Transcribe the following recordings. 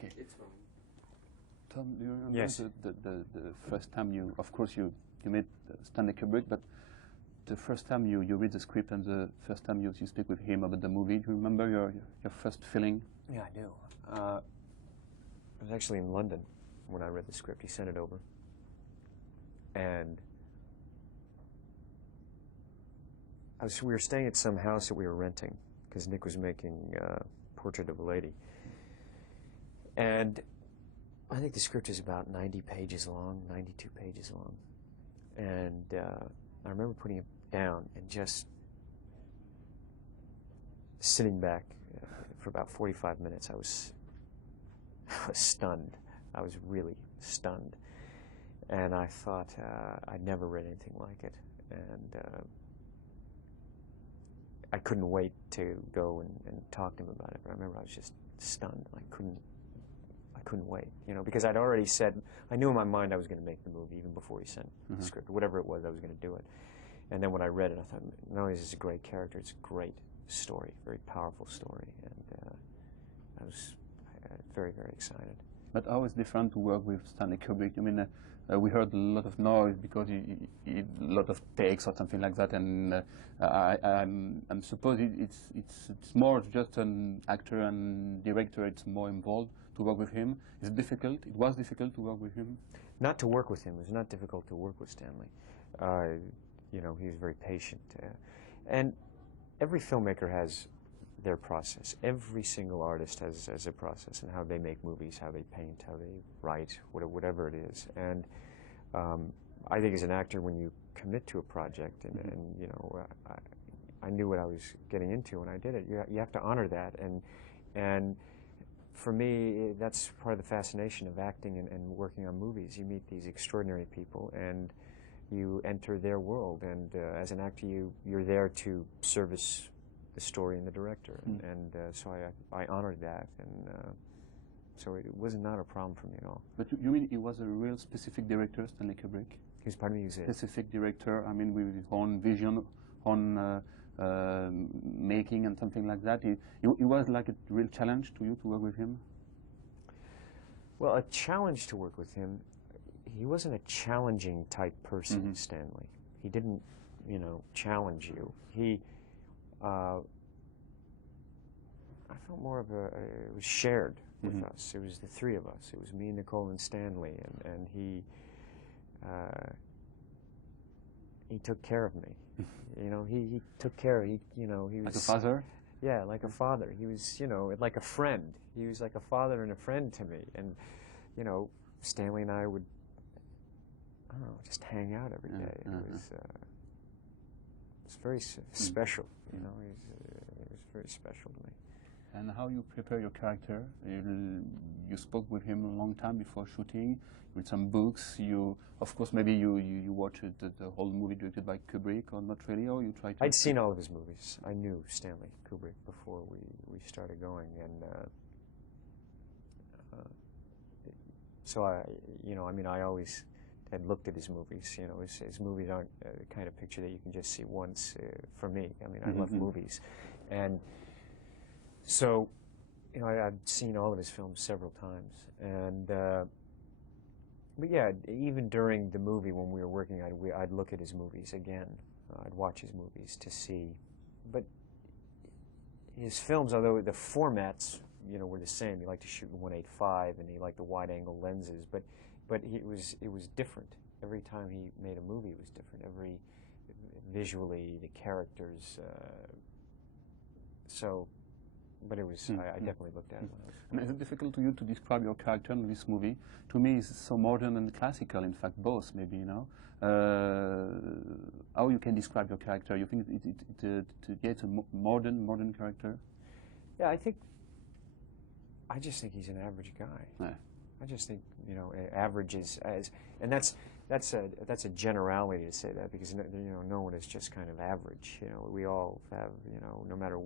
Okay. It's fine. Tom, do you remember Yes. the first time you, of course, you met Stanley Kubrick, but the first time you read the script and the first time you speak with him about the movie, do you remember your first feeling? Yeah, I do. I was actually in London when I read the script. He sent it over. And we were staying at some house that we were renting because Nick was making Portrait of a Lady. And I think the script is about 90 pages long, 92 pages long. And I remember putting it down and just sitting back for about 45 minutes. I was stunned. I was really stunned. And I thought I'd never read anything like it. And I couldn't wait to go and talk to him about it. But I remember I was just stunned. I couldn't wait, you know, because I'd already said, I knew in my mind I was going to make the movie even before he sent the script, or whatever it was, I was going to do it. And then when I read it, I thought, not only is this a great character, it's a great story, very powerful story, and I was very, very excited. But how is different to work with Stanley Kubrick? I mean, we heard a lot of noise because he a lot of takes or something like that, and I'm suppose it's more just an actor and director. It's more involved to work with him. Is it difficult? It was difficult to work with him. Not to work with him. It was not difficult to work with Stanley. You know, he was very patient, and every filmmaker has their process. Every single artist has a process in how they make movies, how they paint, how they write, whatever it is. And I think as an actor, when you commit to a project, and you know, I knew what I was getting into when I did it. You have to honor that, and for me, that's part of the fascination of acting and working on movies. You meet these extraordinary people, and you enter their world. And as an actor, you're there to service the story and the director, and so I honored that, and so it was not a problem for me at all. But you mean he was a real specific director, Stanley Kubrick? He was, pardon me, he was a specific director. I mean, with his own vision, on making and something like that. It was like a real challenge to you to work with him. Well, a challenge to work with him. He wasn't a challenging type person, Stanley. He didn't, you know, challenge you. I felt more of it was shared with us. It was the three of us. It was me, Nicole, and Stanley, and he took care of me. You know, he took care. You know, he was like a father. Yeah, like a father. He was, you know, like a friend. He was like a father and a friend to me. And you know, Stanley and I would, I don't know, just hang out every day. It was very special, you know. It was very special to me. And how you prepare your character? You spoke with him a long time before shooting. You read some books. Of course, maybe you watched the whole movie directed by Kubrick, or not really, or you tried to... I'd seen all of his movies. I knew Stanley Kubrick before we started going, and so you know, I mean, I always had looked at his movies. You know, his movies aren't the kind of picture that you can just see once. For me, I mean, I love movies, and so, you know, I've seen all of his films several times, and but yeah, even during the movie when we were working, I'd look at his movies again. I'd watch his movies to see, but his films, although the formats, you know, were the same. He liked to shoot in 1.8.5, and he liked the wide-angle lenses, but it was different. Every time he made a movie, it was different. Visually, the characters. But it was. I definitely looked at it when I was. And is it difficult to you to describe your character in this movie? To me, it's so modern and classical. In fact, both, maybe, you know. How you can describe your character? You think it's a modern character? Yeah, I just think he's an average guy. Yeah. I just think, you know, average and that's a generality to say that, because, you know, no one is just kind of average. You know, we all have, you know, no matter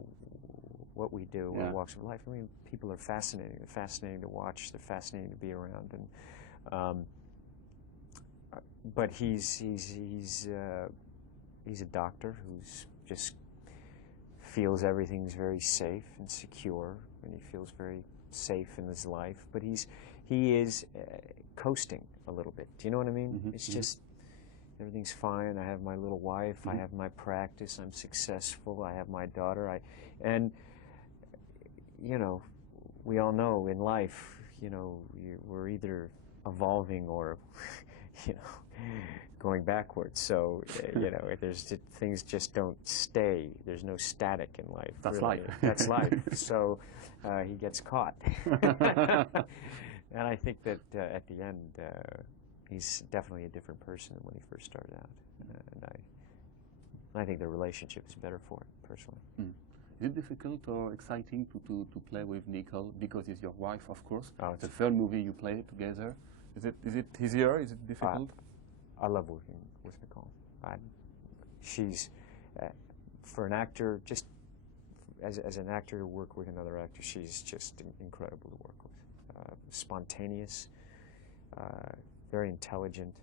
what we do, what walks of life. I mean, people are fascinating. They're fascinating to watch. They're fascinating to be around. And but he's a doctor who's just feels everything's very safe and secure, and he feels very safe in his life, but he is coasting a little bit. Do you know what I mean? It's just everything's fine. I have my little wife. I have my practice. I'm successful. I have my daughter. And you know, we all know in life, you know, we're either evolving or, you know, going backwards. So, you know, things just don't stay. There's no static in life. That's really. life. That's life. So he gets caught. And I think that at the end, he's definitely a different person than when he first started out. And I think the relationship is better for it, personally. Is it difficult or exciting to play with Nicole, because it's your wife, of course? Oh, it's the third movie you play together. Is it easier? Is it difficult? I love working with Nicole. She's, for an actor, just as an actor to work with another actor, she's just incredible to work with. Spontaneous, very intelligent,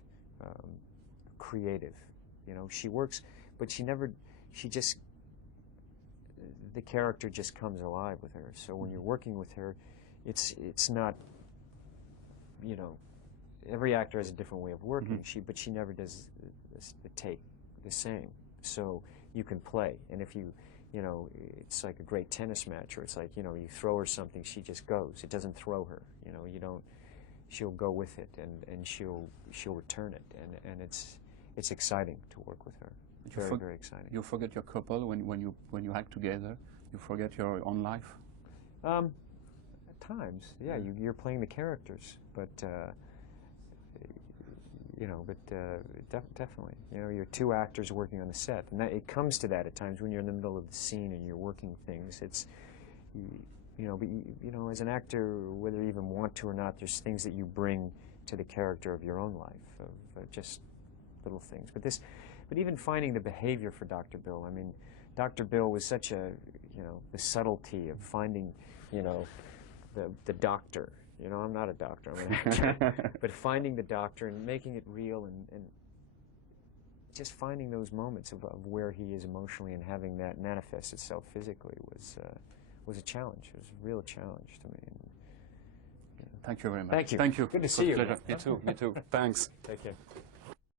creative. You know, she works, but she just, the character just comes alive with her. So when you're working with her, it's not, you know, every actor has a different way of working. But she never does the take the same. So you can play, and if you know, it's like a great tennis match, or it's like, you know, you throw her something, she just goes. It doesn't throw her. You know, you don't. She'll go with it, and she'll return it, and it's exciting to work with her. Very, very exciting. You forget your couple when you act together. You forget your own life. At times, yeah. You're playing the characters, but you know, definitely, you know, you're two actors working on the set, and it comes to that at times when you're in the middle of the scene and you're working things. It's you know, but you know, as an actor, whether you even want to or not, there's things that you bring to the character of your own life, of just little things. But even finding the behavior for Dr. Bill, I mean, Dr. Bill was such a, you know, the subtlety of finding, you know, the doctor. You know, I'm not a doctor, I'm an actor. But finding the doctor and making it real, and just finding those moments of where he is emotionally and having that manifest itself physically was a challenge. It was a real challenge to me. And, Thank you very much. Thank you. Thank you. Good to see you. Pleasure. You too. You too. Thanks. Take care.